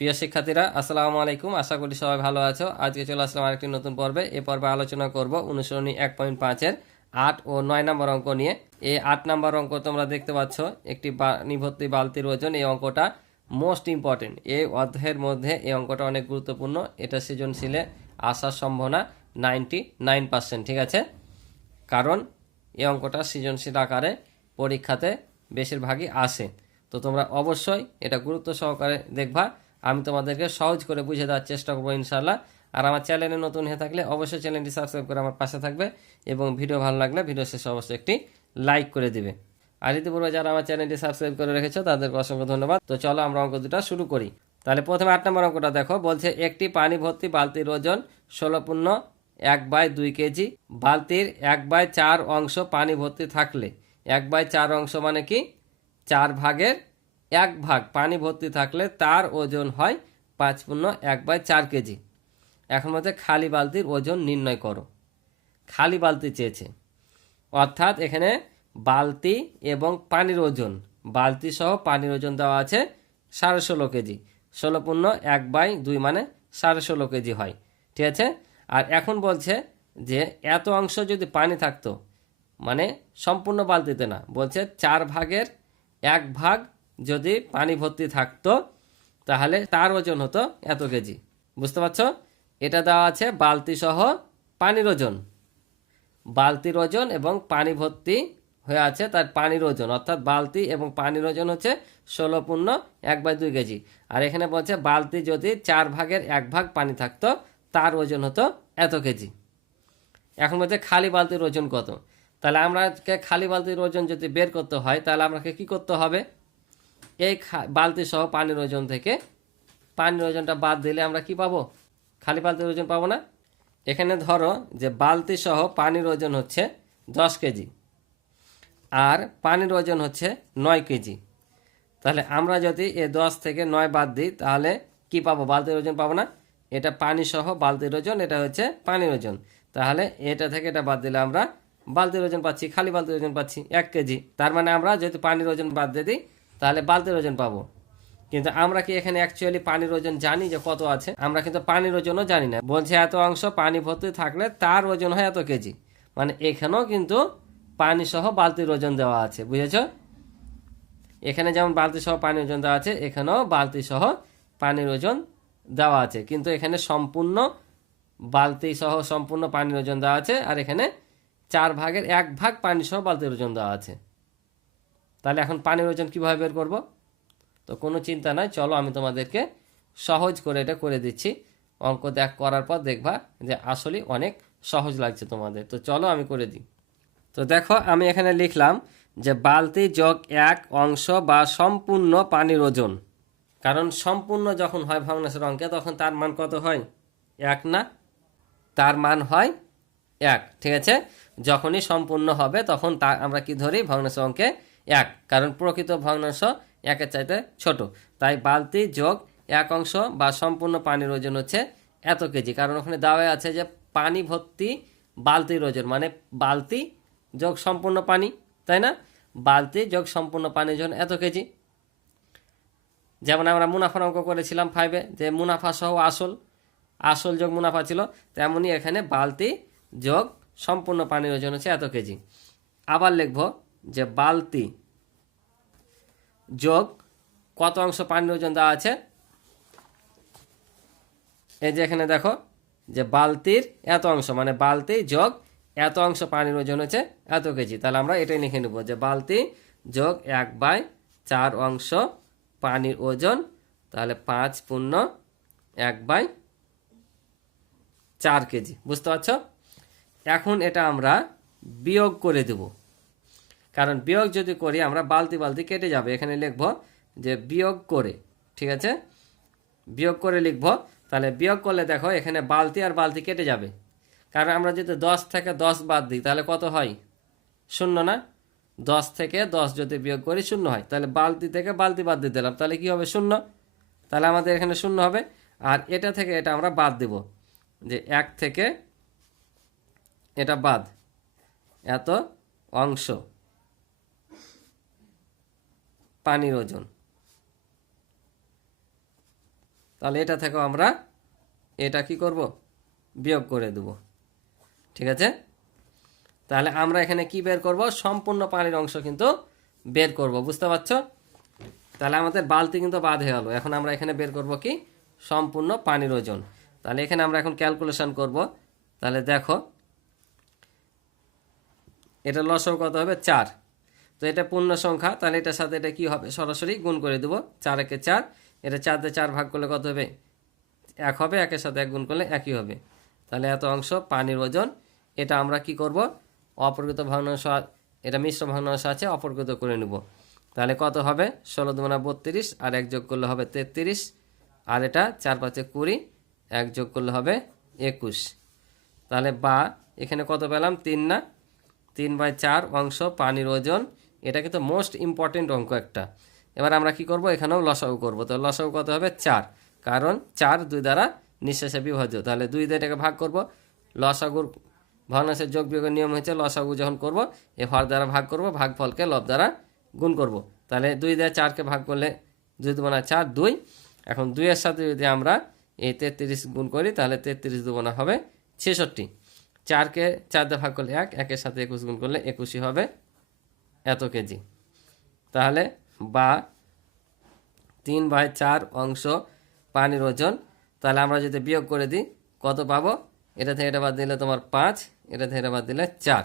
প্রিয় শিক্ষার্থীরা, আসসালামু আলাইকুম। আশা করি সবাই ভালো আছো। আজকে চলে আসলাম আরেকটি নতুন পর্বে। এই পর্বে আলোচনা করব অনুশীলনী 1.5-এর 8 ও 9 নম্বর অঙ্ক নিয়ে। এই 8 নম্বর অঙ্ক তোমরা দেখতে পাচ্ছ, একটি পানি ভর্তি বালতির ওজন। এই অঙ্কটা মোস্ট ইম্পর্টেন্ট। এই অধ্যায়ের মধ্যে এই অঙ্কটা অনেক গুরুত্বপূর্ণ। এটা সৃজনশীলে আসার সম্ভাবনা 99%, ঠিক আছে? কারণ এই অঙ্কটা সৃজনশীল আকারে পরীক্ষাতে বেশিরভাগই আসে। তো তোমরা অবশ্যই এটা গুরুত্ব সহকারে দেখবা। আমি তোমাদেরকে সহজ করে বুঝে দেওয়ার চেষ্টা করবো ইনশাআল্লাহ। আর আমার চ্যানেলে নতুন হয়ে থাকলে অবশ্যই চ্যানেলটি সাবস্ক্রাইব করে আমার পাশে থাকবে, এবং ভিডিও ভালো লাগলে ভিডিও শেষে অবশ্যই একটি লাইক করে দিবে। আর ইতিপূর্বে যারা আমার চ্যানেলটি সাবস্ক্রাইব করে রেখেছো তাদেরকে অসংখ্য ধন্যবাদ। তো চলো আমরা অঙ্ক দুটা শুরু করি। তাহলে প্রথমে 8 নম্বর অঙ্কটা দেখো। বলছে একটি পানি ভর্তি বালতির ওজন 16.1/2 কেজি। বালতির 1/4 অংশ পানি ভর্তি থাকলে 1/4 অংশ মানে কি 4 ভাগের 1 ভাগ পানি ভর্তি থাকলে তার ওজন হয় 5.1/4 কেজি। এখন বলছে খালি বালতির ওজন নির্ণয় করো। খালি বালতি চেয়েছে, অর্থাৎ এখানে বালতি এবং পানির ওজন, বালতি সহ পানির ওজন দেওয়া আছে 16.5 কেজি। 16.1/2 মানে 16.5 কেজি হয়, ঠিক আছে? আর এখন বলছে যে এত অংশ যদি পানি থাকতো, মানে সম্পূর্ণ বালতিতে না, বলছে 4 ভাগের 1 ভাগ যদি পানি ভর্তি থাকতো তাহলে তার ওজন হতো এত কেজি। বুঝতে পারছো? এটা দেওয়া আছে বালতি সহ পানির ওজন, বালতির ওজন এবং পানি ভর্তি হয়ে আছে তার পানির ওজন, অর্থাৎ বালতি এবং পানির ওজন হচ্ছে 16.1/2 কেজি। আর এখানে বলছে বালতি যদি 4 ভাগের 1 ভাগ পানি থাকতো তার ওজন হতো এত কেজি। এখন বলছে খালি বালতির ওজন কত। তাহলে আমরা খালি বালতির ওজন যদি বের করতে হয় তাহলে আমাকে কি করতে হবে? এই বালতি সহ পানির ওজন থেকে পানির ওজনটা বাদ দিলে আমরা কি পাবো? খালি বালতির ওজন পাবো না? এখানে ধরো যে বালতি সহ পানির ওজন হচ্ছে 10 কেজি আর পানির ওজন হচ্ছে 9 কেজি। তাহলে আমরা যদি এ 10 থেকে 9 বাদ দিই তাহলে কি পাবো? বালতির ওজন পাবো না? এটা পানি সহ বালতির ওজন, এটা হচ্ছে পানির ওজন। তাহলে এটা থেকে এটা বাদ দিলে আমরা বালতির ওজন পাচ্ছি, খালি বালতির ওজন পাচ্ছি 1 কেজি। তার মানে আমরা যদি পানির ওজন বাদ দিয়ে দিই তাহলে বালতির ওজন পাবো। কিন্তু আমরা কি এখানে অ্যাকচুয়ালি পানির ওজন জানি যে কত আছে? আমরা কিন্তু পানির ওজনও জানি না। বলছে এত অংশ পানি ভর্তি থাকলে তার ওজন হয় এত কেজি, মানে এখানেও কিন্তু পানি সহ বালতির ওজন দেওয়া আছে। বুঝেছো? এখানে যেমন বালতি সহ পানির ওজন দেওয়া আছে, এখানেও বালতি সহ পানির ওজন দেওয়া আছে, কিন্তু এখানে সম্পূর্ণ বালতি সহ সম্পূর্ণ পানির ওজন দেওয়া আছে, আর এখানে 4 ভাগের 1 ভাগ পানি সহ বালতির ওজন দেওয়া আছে। তাহলে এখন পানির ওজন কিভাবে বের করব? তো কোনো চিন্তা নাই, চলো আমি তোমাদেরকে সহজ করে এটা করে দিচ্ছি। অঙ্ক করার পর দেখবা যে আসলে অনেক সহজ লাগছে তোমাদের। তো চলো আমি করে দিই। তো দেখো আমি এখানে লিখলাম যে বালতি যোগ 1 অংশ বা সম্পূর্ণ পানির ওজন। কারণ সম্পূর্ণ যখন হয় ভগ্নাংশের অঙ্কে তখন তার মান কত হয়? 1 না? তার মান হয় 1, ঠিক আছে? যখনই সম্পূর্ণ হবে তখন তা আমরা কি ধরি? ভগ্নাংশ অঙ্কে 1, কারণ প্রকৃত ভগ্নাংশ 1-এর চাইতে ছোট। তাই বালতি যোগ 1 অংশ বা সম্পূর্ণ পানির ওজন হচ্ছে এত কেজি, কারণ ওখানে দেওয়া আছে যে পানি ভর্তি বালতির ওজন, মানে বালতি যোগ সম্পূর্ণ পানি, তাই না? বালতি যোগ সম্পূর্ণ পানির ওজন এত কেজি। যেমন আমরা মুনাফার অঙ্ক করেছিলাম 5-এ, যে মুনাফা সহ আসল, আসল যোগ মুনাফা ছিল, তেমনই এখানে বালতি যোগ সম্পূর্ণ পানির ওজন হচ্ছে এত কেজি। আবার লিখব যে বালতি যোগ কত অংশ পানির ওজন দেওয়া আছে। এই যে এখানে দেখো যে বালতির এত অংশ, মানে বালতি যোগ এত অংশ পানির ওজন হচ্ছে এত কেজি। তাহলে আমরা এটাই লিখে নেব যে বালতি যোগ 1/4 অংশ পানির ওজন, তাহলে 5/1/4 কেজি। বুঝতে পারছো? এখন এটা আমরা বিয়োগ করে দেব, কারণ বিয়োগ যদি করি আমরা বালতি বালতি কেটে যাবে। এখানে লিখব যে বিয়োগ করে, ঠিক আছে? বিয়োগ করে লিখব। তাহলে বিয়োগ করলে দেখো এখানে বালতি আর বালতি কেটে যাবে, কারণ আমরা যদি 10 থেকে 10 বাদ দিই তাহলে কত হয়? 0 না? 10 থেকে 10 যদি বিয়োগ করি 0 হয়। তাহলে বালতি থেকে বালতি বাদ দিয়ে দিলাম, তাহলে কি হবে? 0। তাহলে আমাদের এখানে 0 হবে। আর এটা থেকে এটা আমরা বাদ দেব, যে 1 থেকে এটা বাদ, এত অংশ পানির ওজন। তাহলে এটা থেকেও আমরা এটা কি করব, বিয়োগ করে দেব। ঠিক আছে, তাহলে আমরা এখানে কি বের করব, সম্পূর্ণ পানির অংশ কিন্তু বের করব। বুঝতে পারছো? তাহলে আমাদের বালতি কিন্তু বাদ হয়ে গেল। এখন আমরা এখানে বের করব কি, সম্পূর্ণ পানির ওজন। তাহলে এখানে আমরা এখন ক্যালকুলেশন করব। তাহলে দেখো এটা লসাগু কত হবে, 4। তো এটা পূর্ণ সংখ্যা, তাহলে এটার সাথে এটা কি হবে, সরাসরি গুণ করে দেবো। 4 একে 4, এটা 4 দিয়ে 4 ভাগ করলে কত হবে, 1 হবে। 1-এর সাথে 1 গুণ করলে 1ই হবে। তাহলে এত অংশ পানির ওজন। এটা আমরা কি করব, অপরকৃত ভগ্নাংশ, এটা মিশ্র ভগ্নাংশ আছে, অপরকৃত করে নেব। তাহলে কত হবে, 16 দুগুণা 32, আর 1 যোগ করলে হবে 33, আর এটা 4 5 20, 1 যোগ করলে হবে 21। তাহলে বা এখানে কত পেলাম, 3 না, 3/4 অংশ পানির ওজন। এটা কিন্তু মোস্ট ইম্পর্টেন্ট অঙ্ক একটা। এবার আমরা কি করব, এখানেও লসাগু করব। তো লসাগু কত হবে, 4, কারণ 4 2 দ্বারা নিঃশেষে বিভাজ্য। তাহলে 2 দিয়ে এটাকে ভাগ করব। লসাগুর ভগ্নাংশের যোগ বিয়োগের নিয়ম হচ্ছে লসাগু যখন করব এ হর দ্বারা ভাগ করব, ভাগফলকে লব দ্বারা গুণ করব। তাহলে 2 দিয়ে 4কে ভাগ করলে 2 দুগুণা 4, 2। এখন 2 এর সাথে যদি আমরা এই 33 গুণ করি, তাহলে 33 দুগুণা হবে 66। 4কে 4 দিয়ে ভাগ করলে 1, 1-এর সাথে 21 গুণ করলে 21ই হবে এত কেজি। তাহলে বা 3/4 অংশ পানির ওজন। তাহলে আমরা যদি বিয়োগ করে দিই কত পাবো, এটা থেকে এটা বাদ দিলে তোমার 5, এটা থেকে এটা বাদ দিলে 4,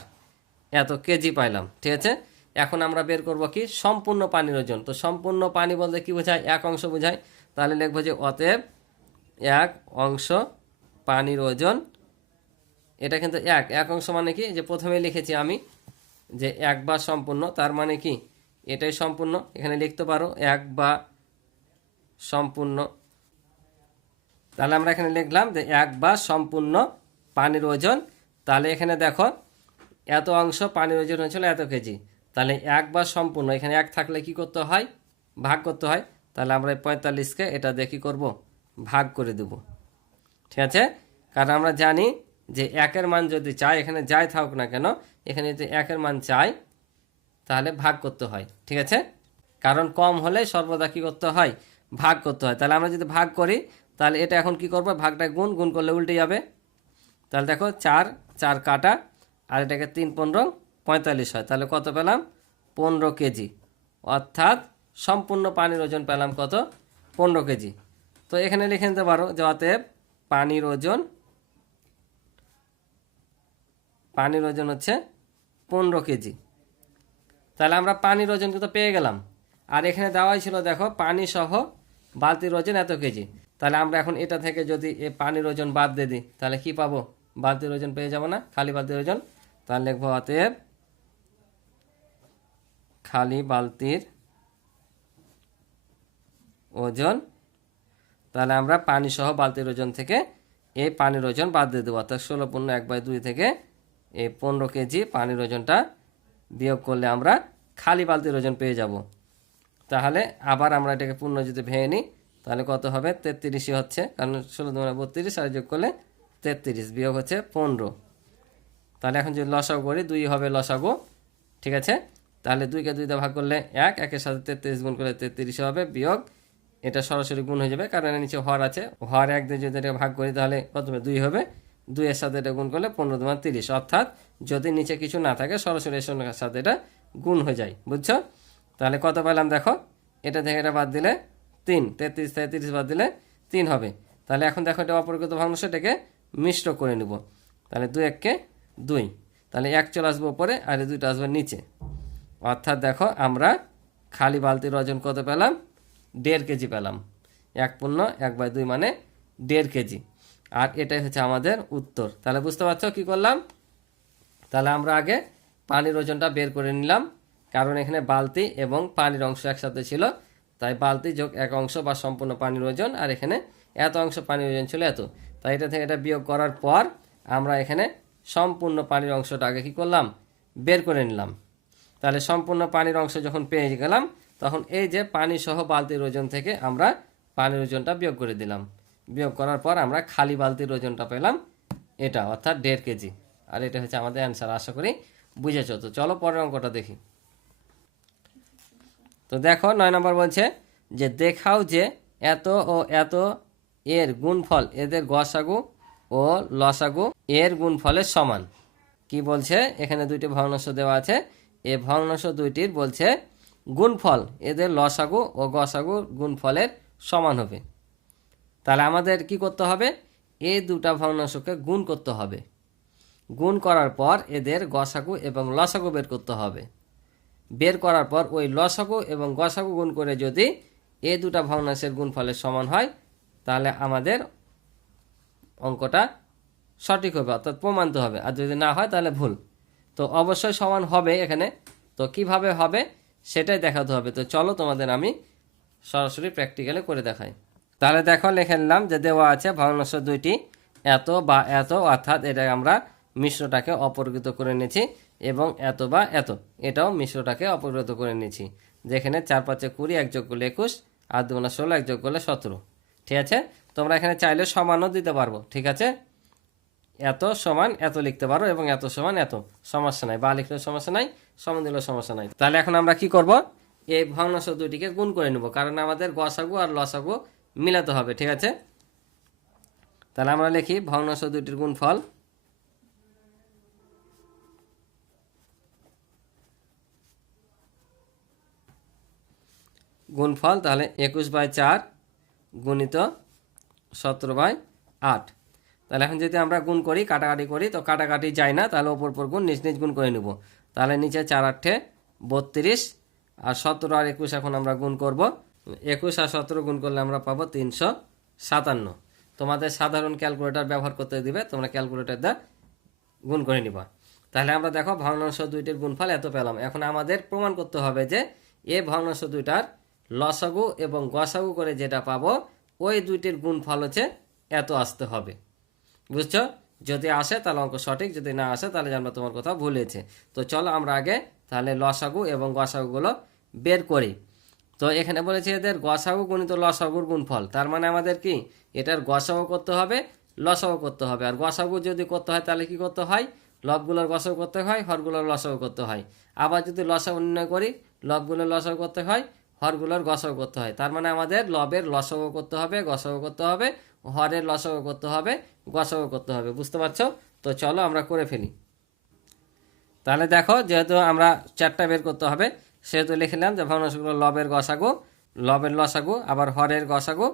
এত কেজি পাইলাম। ঠিক আছে, এখন আমরা বের করব কি, সম্পূর্ণ পানির ওজন। তো সম্পূর্ণ পানি বলতে কি বোঝায়, 1 অংশ বোঝায়। তাহলে লিখবো যে অতএব 1 অংশ পানির ওজন। এটা কিন্তু 1 অংশ মানে কি, যে প্রথমে লিখেছি আমি যে 1 বা সম্পূর্ণ, তার মানে কি এটাই সম্পূর্ণ। এখানে লিখতে পারো 1 বা সম্পূর্ণ। তাহলে আমরা এখানে লিখলাম যে 1 বা সম্পূর্ণ পানির ওজন। তাহলে এখানে দেখো এত অংশ পানির ওজন হয়েছিল এত কেজি। তাহলে 1 বা সম্পূর্ণ, এখানে 1 থাকলে কি করতে হয়, ভাগ করতে হয়। তাহলে আমরা 45কে এটা দিয়ে কি করব, ভাগ করে দেব। ঠিক আছে, কারণ আমরা জানি যে 1-এর মান যদি চাই, এখানে যাই থাকুক না কেন, এখানে যদি 1-এর মান চাই তাহলে ভাগ করতে হয়। ঠিক আছে, কারণ কম হলে সর্বদা কি করতে হয়, ভাগ করতে হয়। তাহলে আমরা যদি ভাগ করি, তাহলে এটা এখন কি করব, ভাগটা গুণ, গুণ করলে উল্টে যাবে। তাহলে দেখো 4 4 কাটা, আর এটাকে 3 15 45 হয়। তাহলে কত পেলাম, 15 কেজি। অর্থাৎ সম্পূর্ণ পানির ওজন পেলাম কত, 15 কেজি। তো এখানে লিখে নিতে পারো যে অতএব পানির ওজন হচ্ছে 15 কেজি। তাহলে আমরা পানির ওজন কিন্তু পেয়ে গেলাম। আর এখানে দেওয়াই ছিল দেখো পানি সহ বালতির ওজন এত কেজি। তাহলে আমরা এখন এটা থেকে যদি এই পানির ওজন বাদ দিয়ে দিই, তাহলে কি পাবো, বালতির ওজন পেয়ে যাব না, খালি বালতির ওজন। তাহলে লিখবো অতএব খালি বালতির ওজন। তাহলে আমরা পানি সহ বালতির ওজন থেকে এই পানির ওজন বাদ দিয়ে দেবো। অর্থাৎ 16/1/2 থেকে এই 15 কেজি পানির ওজনটা বিয়োগ করলে আমরা খালি বালতির ওজন পেয়ে যাব। তাহলে আবার আমরা এটাকে পূর্ণ যদি ভেঙে নিই, তাহলে কত হবে, 33ই হচ্ছে, কারণ 16×32, আর যোগ করলে 33, বিয়োগ হচ্ছে 15। তাহলে এখন যদি লসাগু করি, 2 হবে লসাগু। ঠিক আছে, তাহলে 2কে 2 দিয়ে ভাগ করলে 1, 1-এর সাথে 33 গুণ করলে 33 হবে, বিয়োগ এটা সরাসরি গুণ হয়ে যাবে, কারণ এর নিচে হর আছে। হর 1 দিয়ে যদি এটা ভাগ করি, তাহলে কত হবে, 2 হবে। 2-এর সাথে এটা গুণ করলে 15×30, অর্থাৎ যদি নিচে কিছু না থাকে সরাসরি এর সাথে এটা গুণ হয়ে যায়। বুঝছো? তাহলে কত পেলাম দেখো, এটা থেকে এটা বাদ দিলে 3, 33 থেকে 30 বাদ দিলে 3 হবে। তাহলে এখন দেখো এটা অপরকৃত ভগ্নাংশ, এটাকে মিশ্র করে নেব। তাহলে 2 1-কে 2, তাহলে 1 চলে আসবে উপরে, আর 2টা আসবে নিচে। অর্থাৎ দেখো আমরা খালি বালতির ওজন কত পেলাম, 1.5 কেজি পেলাম। 1 পূর্ণ 1/2 মানে 1.5 কেজি। আর এটাই হচ্ছে আমাদের উত্তর। তাহলে বুঝতে পারছো কি করলাম? তাহলে আমরা আগে পানির ওজনটা বের করে নিলাম, কারণ এখানে বালতি এবং পানির অংশ একসাথে ছিল। তাই বালতি যোগ 1 অংশ বা সম্পূর্ণ পানির ওজন, আর এখানে এত অংশ পানির ওজন ছিল এত। তাই এটা থেকে এটা বিয়োগ করার পর আমরা এখানে সম্পূর্ণ পানির অংশটা আগে কী করলাম, বের করে নিলাম। তাহলে সম্পূর্ণ পানির অংশ যখন পেয়ে গেলাম, তখন এই যে পানি সহ বালতির ওজন থেকে আমরা পানির ওজনটা বিয়োগ করে দিলাম। বিয়োগ করার পর আমরা খালি বালতির ওজনটা পেলাম এটা, অর্থাৎ 1.5 কেজি। আর এটা হচ্ছে আমাদের অ্যান্সার। আশা করি বুঝেছো। তো চলো পরের অঙ্কটা দেখি। তো দেখো 9 নম্বর বলছে যে দেখাও যে এত ও এত এর গুণফল, এদের গসাগু ও লসাগু এর গুণফলের সমান। কি বলছে, এখানে দুইটি ভগ্নাংশ দেওয়া আছে, এই ভগ্নাংশ দুইটির বলছে গুণফল এদের লসাগু ও গসাগুর গুণফলের সমান হবে। তাহলে আমাদের কি করতে হবে, এই দুটা ভগ্নাংশকে গুণ করতে হবে। গুণ করার পর এদের গসাগু এবং লসাগু বের করতে হবে। বের করার পর ওই লসাগু এবং গসাগু গুণ করে যদি এই দুটা ভগ্নাংশের গুণফলের সমান হয়, তাহলে আমাদের অঙ্কটা সঠিক হবে, অর্থাৎ প্রমাণিত হবে। আর যদি না হয় তাহলে ভুল। তো অবশ্যই সমান হবে এখানে। তো কিভাবে হবে সেটাই দেখাতে হবে। তো চলো তোমাদের আমি সরাসরি প্র্যাকটিক্যালে করে দেখাই। তাহলে দেখো, লিখে নিলাম যে দেওয়া আছে ভগ্নাংশ দুইটি এত বা এত, অর্থাৎ এটা আমরা মিশ্রটাকে অপরিকৃত করে নিয়েছি, এবং এত বা এত এটাও মিশ্রটাকে অপরিকৃত করে নিয়েছি। যেখানে 4 5 20, 1 যোগ করলে 21, আর 2 16, 1 যোগ করলে 17। ঠিক আছে, তোমরা এখানে চাইলে সমানও দিতে পারবো। ঠিক আছে, এত সমান এত লিখতে পারো এবং এত সমান এত, সমস্যা নাই। বা লিখলেও সমস্যা নাই, সমান দিলেও সমস্যা নাই। তাহলে এখন আমরা কি করব, এই ভগ্নাংশ দুইটিকে গুণ করে নেব, কারণ আমাদের গসাগু আর লসাগু মিলাতে হবে। ঠিক আছে, তাহলে আমরা লিখি ভগ্নাংশ দুইটির গুণফল। গুণফল তাহলে 21/4 গুণিত 17/8। তাহলে এখন যদি আমরা গুণ করি, কাটাকাটি করি, তো কাটাকাটি যায় না, তাহলে ওপর পর গুণ নিজ নিজ গুণ করে নেব। তাহলে নিচে 4 8 32, আর 17 আর 21 এখন আমরা গুণ করব। 21 আর 17 গুণ করলে আমরা পাবো 357। তোমাদের সাধারণ ক্যালকুলেটর ব্যবহার করতে দিবে, তোমরা ক্যালকুলেটর দিয়ে গুণ করে নিবা। তাহলে আমরা দেখো ভগ্নাংশ দুইটির গুণফল এত পেলাম। এখন আমাদের প্রমাণ করতে হবে যে এই ভগ্নাংশ দুইটার লসাগু এবং গসাগু করে যেটা পাবো, ওই দুইটির গুণফল হচ্ছে এত আসতে হবে। বুঝছো? যদি আসে তাহলে অঙ্ক সঠিক, যদি না আসে তাহলে জানবো তোমার কথা ভুল হয়েছে। তো চলো আমরা আগে তাহলে লসাগু এবং গসাগুগুলো বের করি। তো এখানে বলেছে এদের গসাগু গুণিত লসাগুর গুণফল, তার মানে আমাদের কি এটার গসাগু করতে হবে, লসাগু করতে হবে। আর গসাগু যদি করতে হয় তাহলে কি করতে হয়, লবগুলোর গসাগু করতে হয়, হরগুলোর লসাগু করতে হয়। আবার যদি লসাগু নির্ণয় করি, লবগুলোর লসাগু করতে হয়, হরগুলোর গসাগু করতে হয়। তার মানে আমাদের লবের লসাগু করতে হবে, গসাগু করতে হবে, হরের লসাগু করতে হবে, গসাগু করতে হবে। বুঝতে পারছো? তো চলো আমরা করে ফেলি। তাহলে দেখো, যেহেতু আমরা 4টা বের করতে হবে, সেহেতু লিখলাম যে ভগ্নাংশগুলো লবের গসাগু, লবের লসাগু, আবার হরের গসাগু,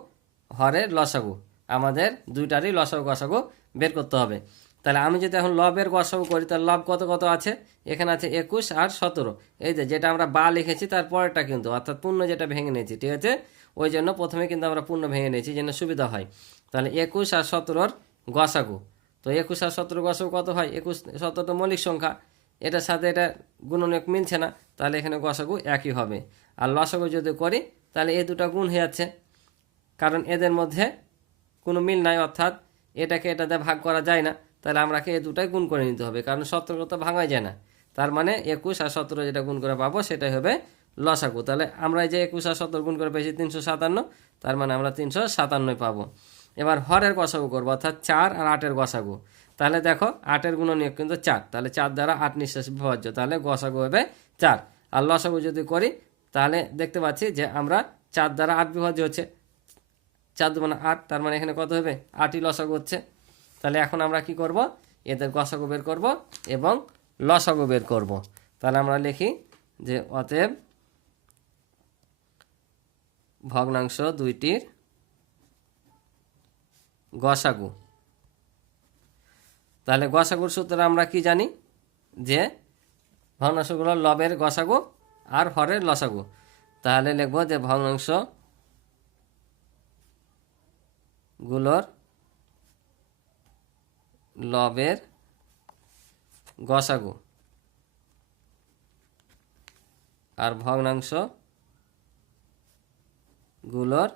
হরের লসাগু। আমাদের দুইটারই লসাগু গসাগু বের করতে হবে। তাহলে আমি যদি এখন লবের গসাগু করি, তাহলে লব কত কত আছে, এখানে আছে 21 আর 17। এই যে যেটা আমরা বা লিখেছি তার পরেরটা কিন্তু, অর্থাৎ পূর্ণ যেটা ভেঙে নিয়েছি। ঠিক আছে, ওই জন্য প্রথমে কিন্তু আমরা পূর্ণ ভেঙে নিয়েছি যেন সুবিধা হয়। তাহলে 21 আর 17 গসাগু। তো 21 আর 17 গসাগু কত হয়, 21 17 তো মৌলিক সংখ্যা, এটার সাথে এটা গুণনীয়ক মিলছে না, তাহলে এখানে গসাগু একই হবে। আর লসাগু যদি করি তাহলে এই দুটা গুণ হয়ে যাচ্ছে, কারণ এদের মধ্যে কোনো মিল নাই, অর্থাৎ এটাকে এটাতে ভাগ করা যায় না। তাহলে আমরাকে এই দুটাই গুণ করে নিতে হবে, কারণ 17 তো ভাঙাই যায় না। তার মানে 21 আর 17 যেটা গুণ করে পাবো সেটাই হবে লসাগু। তাহলে আমরা যে 21 আর 17 গুণ করে পেয়েছি 357, তার মানে আমরা 357 পাবো। এবার হরের গসাগু করবো, অর্থাৎ 4 আর 8-এর গসাগু। তাহলে দেখো 8-এর গুণনীয়ক কিন্তু 4, তাহলে 4 দ্বারা 8 নিঃশেষ বিভাজ্য, তাহলে গসাগু হবে 4। আর লসাগু যদি করি তাহলে দেখতে পাচ্ছি যে আমরা 4 দ্বারা 8 বিভাজ্য হচ্ছে, 4 2 8, তার মানে এখানে কত হবে 8ই লসাগু হচ্ছে। তাহলে এখন আমরা কি করব, এদের গসাগু বের করব এবং লসাগু বের করব। তাহলে আমরা লিখি যে অতএব ভগ্নাংশ দুইটির গসাগু। তাহলে গসাগুর সূত্র আমরা কি জানি, যে ভগ্নাংশগুলো লবের গসাগু আর হরের লসাগু। তাহলে লিখব যে ভগ্নাংশ গুলোর লবের গসাগু আর ভগ্নাংশ গুলোর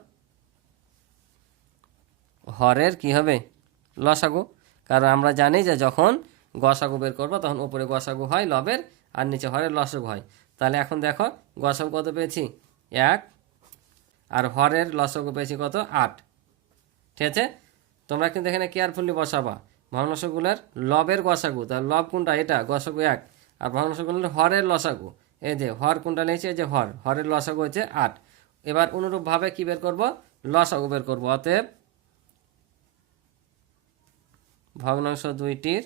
হরের কি হবে, লসাগু। কারণ আমরা জানি যে যখন গসাগু বের করবো তখন উপরে গসাগু হয় লবের, আর নিচে হরের লসাগু হয়। তাহলে এখন দেখো গসাগু কত পেয়েছি 1, আর হরের লসাগু পেয়েছি কত 8। ঠিক আছে, তোমরা কিন্তু এখানে কেয়ারফুলি বসাবা ভগ্নাংশগুলোর লবের গসাগু। তাহলে লব কোনটা, এটা গসাগু 1, আর ভগ্নাংশগুলোর হরের লসাগু, এই যে হর কোনটা নিয়েছে, এই যে হরের লসাগু হচ্ছে 8। এবার অনুরূপভাবে কি বের করব, লসাগু বের করব। অতএব ভগ্নাংশ দুইটির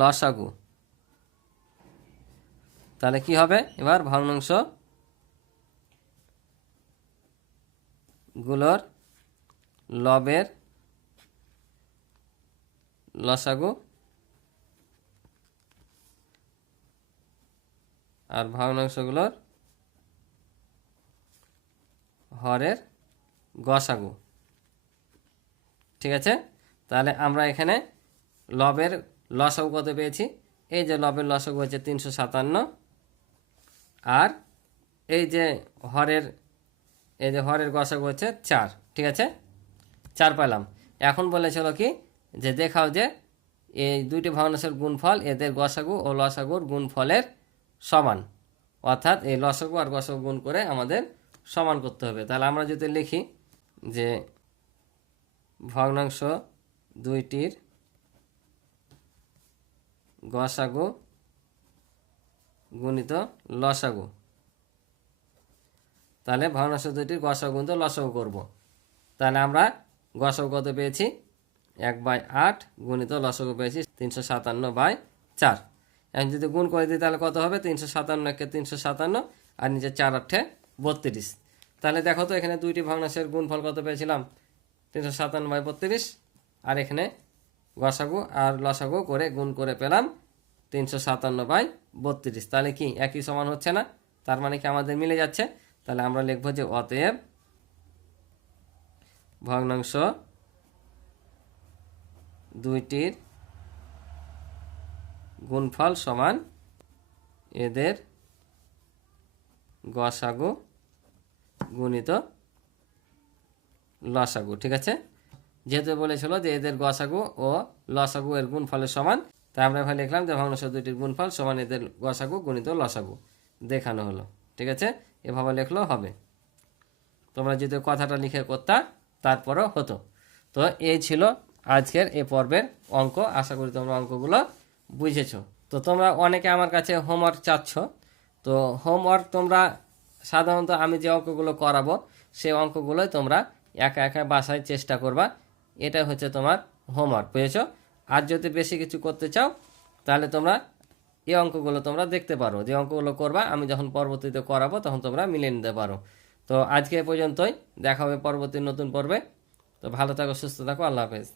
লসাগু। তাহলে কি হবে, এবার ভগ্নাংশ গুলোর লবের লসাগু আর ভগ্নাংশগুলোর হরের গসাগু। ঠিক আছে, তাহলে আমরা এখানে লবের লসাগু কত পেয়েছি, এই যে লবের লসাগু হচ্ছে 357, আর এই যে হরের গসাগু হচ্ছে 4। ঠিক আছে, 4 পেলাম। এখন বলেছিল কি যে দেখাও যে এই দুইটি ভগ্নাংশের গুণফল এদের গসাগু ও লসাগুর গুণফলের সমান, অর্থাৎ এই লসাগু আর গসাগু গুণ করে আমাদের সমান করতে হবে। তাহলে আমরা যদি লিখি যে ভগ্নাংশ দুইটির গসাগু গুণিত লসাগু, তাহলে ভগ্নাংশ দুইটির গসাগু গুণিত লসাগু করব। তাহলে আমরা গসাগু কত পেয়েছি, 1/8 গুণিত লসাগু পেয়েছি 357/4। এখন যদি গুণ করে দিই তাহলে কত হবে, 357 357 আর নিচে 4 8 32। তাহলে দেখো তো এখানে দুইটি ভগ্নাংশের গুণফল কত পেয়েছিলাম, 357/32, আর এখানে গসাগু আর লসাগু করে গুণ করে পেলাম 357/32। তাহলে কি একই সমান হচ্ছে না, তার মানে কি আমাদের মিলে যাচ্ছে। তাহলে আমরা লিখব যে অতএব ভগ্নাংশ দুইটির গুণফল সমান এদের গসাগু গুণিত লসাগু। ঠিক আছে, যেহেতু বলেছিল যে এদের গসাগু ও লসাগু এর গুণফলের সমান, তাই আমরা এখানে লিখলাম যে ভগ্নাংশ দুইটির গুণফল সমান এদের গসাগু গুণিত লসাগু, দেখানো হলো। ঠিক আছে, এভাবে লিখলেও হবে। তোমরা যদি কথাটা লিখে করতা তারপরও হতো। তো এই ছিল আজকের এই পর্বের অঙ্ক। আশা করি তোমরা অঙ্কগুলো বুঝেছো। তো তোমরা অনেকে আমার কাছে হোমওয়ার্ক চাচ্ছ, তো হোমওয়ার্ক তোমরা সাধারণত আমি যে অঙ্কগুলো করাবো সেই অঙ্কগুলোই তোমরা একা একা বাসায় চেষ্টা করবা, এটা হচ্ছে তোমার হোমওয়ার্ক, বুঝেছো। আর যদি বেশি কিছু করতে চাও তাহলে তোমরা এই অঙ্কগুলো তোমরা দেখতে পারো, যে অঙ্কগুলো করবা আমি যখন পরবর্তীতে করাবো তখন তোমরা মিলিয়ে নিতে পারো। তো আজকে এ পর্যন্তই, দেখা হবে পরবর্তী নতুন পর্বে। তো ভালো থাকো, সুস্থ থাকো, আল্লাহ হাফেজ।